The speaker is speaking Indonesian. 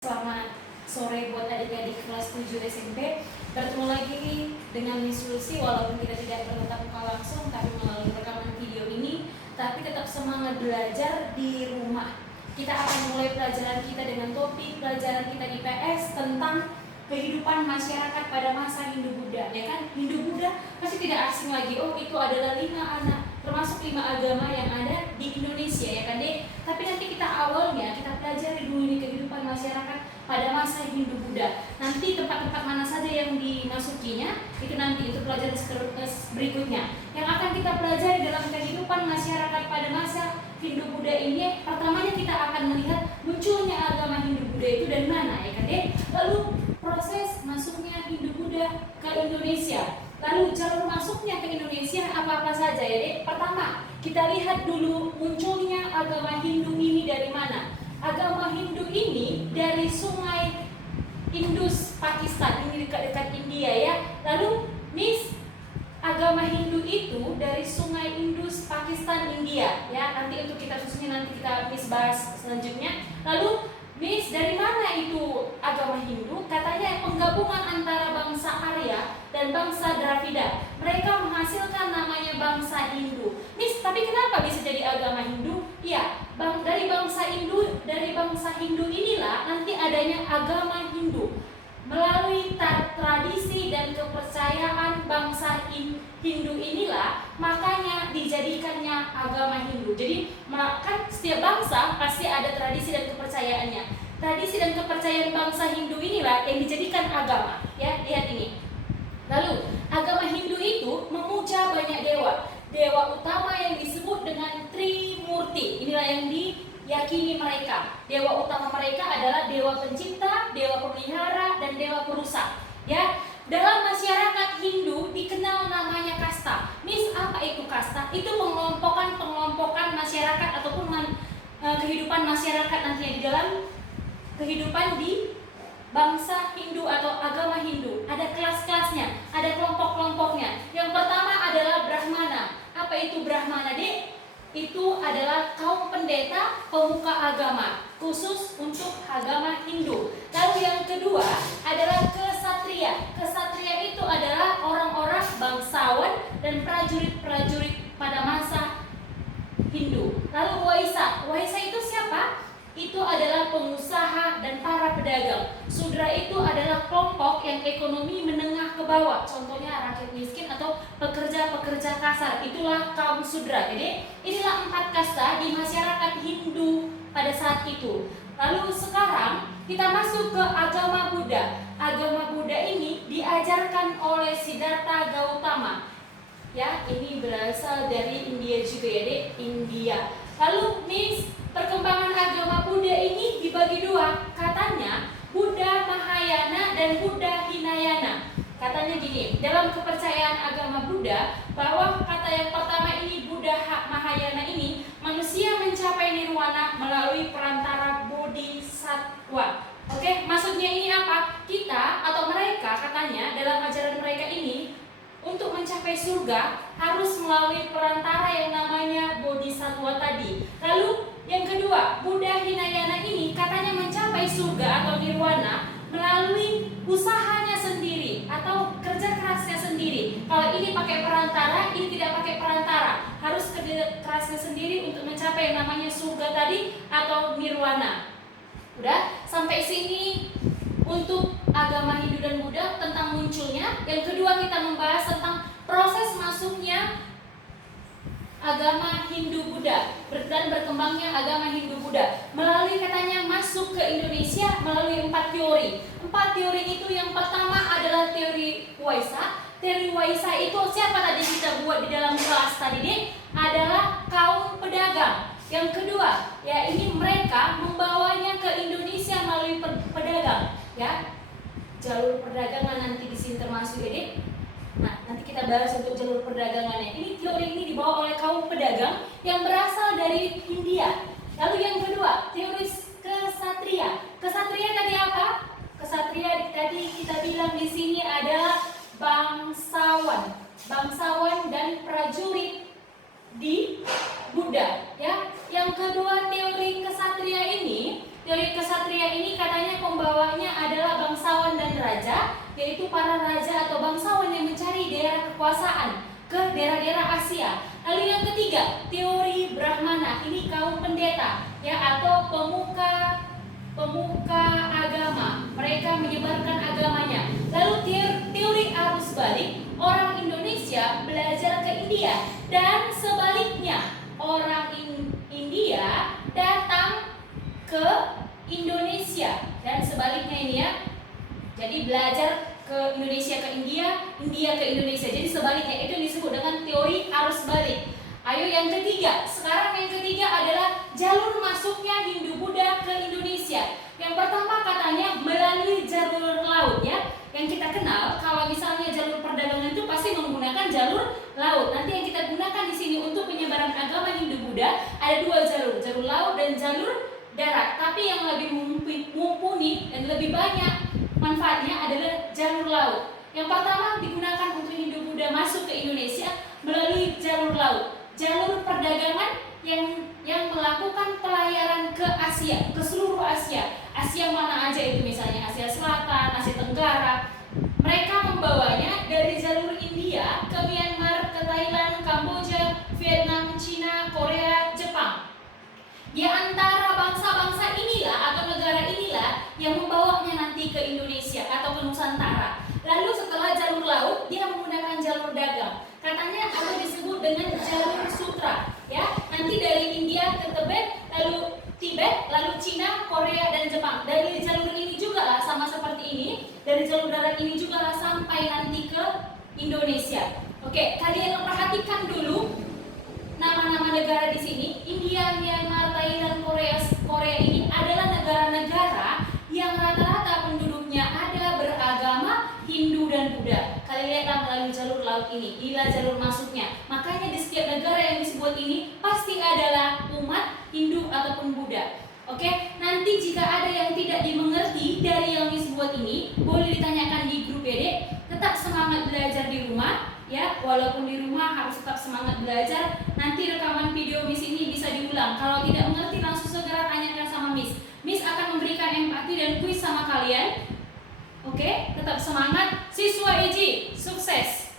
Selamat sore buat adik-adik kelas 7 SMP. Bertemu lagi dengan Miss Lucy, walaupun kita tidak bertatap muka langsung tapi melalui rekaman video ini. Tapi tetap semangat belajar di rumah. Kita akan mulai pelajaran kita dengan topik pelajaran kita IPS tentang kehidupan masyarakat pada masa Hindu-Buddha. Ya kan, Hindu-Buddha pasti tidak asing lagi. Oh, itu adalah 5 anak, termasuk 5 agama yang ada di Indonesia, ya kan dek? Tapi nanti kita awalnya kita pelajari dulu ini kehidupan masyarakat pada masa Hindu-Buddha. Nanti tempat-tempat mana saja yang dimasukinya itu nanti itu pelajaran berikutnya. Yang akan kita pelajari dalam kehidupan masyarakat pada masa Hindu-Buddha ini, pertamanya kita akan melihat munculnya agama Hindu-Buddha itu dari mana, ya kan dek? Lalu proses masuknya Hindu-Buddha ke Indonesia. Lalu jalur masuknya ke Indonesia apa-apa saja, ya dek? Pertama, kita lihat dulu munculnya agama Hindu ini dari mana. Agama Hindu ini dari sungai Indus, Pakistan, ini dekat-dekat India ya. Lalu Miss, agama Hindu itu dari sungai Indus, Pakistan, India ya. Nanti untuk kita susunnya nanti kita Miss bahas selanjutnya. Lalu Miss, dari mana itu agama Hindu? Katanya penggabungan antara bangsa Arya dan bangsa Dravida. Mereka menghasilkan namanya bangsa Hindu. Miss, tapi kenapa bisa jadi agama Hindu? Iya, dari bangsa Hindu inilah nanti adanya agama Hindu. Melalui tradisi dan kepercayaan bangsa Hindu inilah makanya dijadikannya agama Hindu. Jadi kan setiap bangsa pasti ada tradisi dan kepercayaannya. Tradisi dan kepercayaan bangsa Hindu inilah yang dijadikan agama. Ya, lihat ini. Lalu agama Hindu itu memuja banyak dewa. Dewa utama yang disebut dengan Trimurti. Inilah yang diyakini mereka. Dewa utama mereka adalah dewa pencipta, dewa pemelihara, dan dewa perusak. Ya, dalam masyarakat Hindu dikenal namanya kasta. Miss, apa itu kasta? Itu pengelompokan masyarakat ataupun kehidupan masyarakat nantinya di dalam kehidupan di bangsa Hindu atau agama Hindu. Ada kelas-kelasnya, ada kelompok-kelompoknya. Yang pertama adalah Brahmana. Apa itu Brahmana, dek? Itu adalah kaum pendeta pemuka agama khusus untuk agama Hindu. Lalu yang kedua adalah kesatria. Kesatria itu adalah orang-orang bangsawan dan prajurit-prajurit pada masa Hindu. Lalu Waisa. Waisa itu siapa? Itu adalah pengusaha dan para pedagang. Sudra itu adalah kelompok yang ekonomi menengah ke bawah. Contohnya rakyat miskin atau pekerja-pekerja kasar. Itulah kaum sudra. Jadi inilah 4 kasta di masyarakat Hindu pada saat itu. Lalu sekarang kita masuk ke agama Buddha. Agama Buddha ini diajarkan oleh Siddhartha Gautama. Ya, ini berasal dari India juga ya, dek. India. Lalu Miss, perkembangan agama Buddha ini dibagi 2. Katanya Buddha Mahayana dan Buddha Hinayana. Katanya gini, dalam kepercayaan agama Buddha bahwa kata yang pertama ini Buddha Mahayana ini manusia mencapai nirwana melalui perantara bodhisattva. Oke, maksudnya ini apa? Kita atau mereka katanya dalam ajaran mereka ini untuk mencapai surga harus melalui perantara yang namanya bodhisattva tadi. Lalu yang kedua, Buddha Hinayana ini katanya mencapai surga atau nirwana melalui usahanya sendiri atau kerja kerasnya sendiri. Kalau ini pakai perantara, ini tidak pakai perantara. Harus kerja kerasnya sendiri untuk mencapai yang namanya surga tadi atau nirwana. Udah, sampai sini untuk agama Hindu dan Buddha tentang munculnya. Yang kedua kita membahas tentang proses masuknya agama Hindu-Buddha dan berkembangnya agama Hindu-Buddha melalui katanya masuk ke Indonesia melalui 4 teori. 4 teori itu yang pertama adalah teori Waisa. Teori Waisa itu siapa tadi kita buat di dalam kelas tadi nih? Adalah kaum pedagang. Yang kedua, ya ini mereka membawanya ke Indonesia melalui pedagang, ya. Jalur perdagangan nanti di sini termasuk ini. Nah, nanti kita bahas untuk jalur perdagangannya. Ini teori ini dibawa oleh kaum pedagang yang berasal dari India. Lalu yang kedua, teori kesatria. Kesatria tadi apa? Kesatria tadi kita bilang di sini adalah bangsawan. Bangsawan dan prajurit di Buddha, ya. Yang kedua teori kesatria ini katanya raja, yaitu para raja atau bangsawan yang mencari daerah kekuasaan ke daerah-daerah Asia. Lalu yang ketiga, teori Brahmana. Ini kaum pendeta ya, atau pemuka agama. Mereka menyebarkan agamanya. Lalu teori arus balik, orang Indonesia belajar ke India dan sebaliknya, orang India datang ke Indonesia dan sebaliknya ini ya. Jadi belajar ke Indonesia ke India, India ke Indonesia. Jadi sebaliknya, itu disebut dengan teori arus balik. Ayo yang ketiga. Sekarang yang ketiga adalah jalur masuknya Hindu-Buddha ke Indonesia. Yang pertama katanya melalui jalur laut ya. Yang kita kenal kalau misalnya jalur perdagangan itu pasti menggunakan jalur laut. Nanti yang kita gunakan di sini untuk penyebaran agama Hindu-Buddha ada dua jalur, jalur laut dan jalur darat. Tapi yang lebih mumpuni dan lebih banyak manfaatnya adalah jalur laut. Yang pertama digunakan untuk Hindu-Buddha masuk ke Indonesia melalui jalur laut. Jalur perdagangan yang melakukan pelayaran ke Asia, ke seluruh Asia. Asia mana aja itu, misalnya Asia Selatan, Asia Tenggara. Mereka membawanya dari jalur India ke Myanmar, ke Thailand, Kamboja, Vietnam, Cina, Korea, Jepang. Di antara bangsa-bangsa inilah atau negara inilah yang membawanya nanti ke Indonesia atau ke Nusantara. Lalu setelah jalur laut, dia menggunakan jalur dagang. Katanya ada disebut dengan jalur sutra. Ya, nanti dari India ke Tibet, lalu Cina, Korea dan Jepang. Dari jalur ini juga lah sama seperti ini. Dari jalur darat ini juga lah sampai nanti ke Indonesia. Oke, kalian perhatikan dulu nama-nama negara di sini. India, Myanmar, Thailand, Korea ini adalah negara-negara yang rata-rata penduduknya ada beragama Hindu dan Buddha. Kalian lihatlah melalui jalur laut ini, inilah jalur masuknya. Makanya di setiap negara yang disebut ini pasti adalah umat Hindu ataupun Buddha. Oke, nanti jika ada yang tidak dimengerti dari yang disebut ini, boleh ditanyakan di grup PD. Tetap semangat belajar di rumah. Ya, walaupun di rumah harus tetap semangat belajar. Nanti rekaman video Miss ini bisa diulang. Kalau tidak mengerti langsung segera tanyakan sama Miss. Miss akan memberikan empati dan kuis sama kalian. Oke, tetap semangat. Siswa Iji, sukses.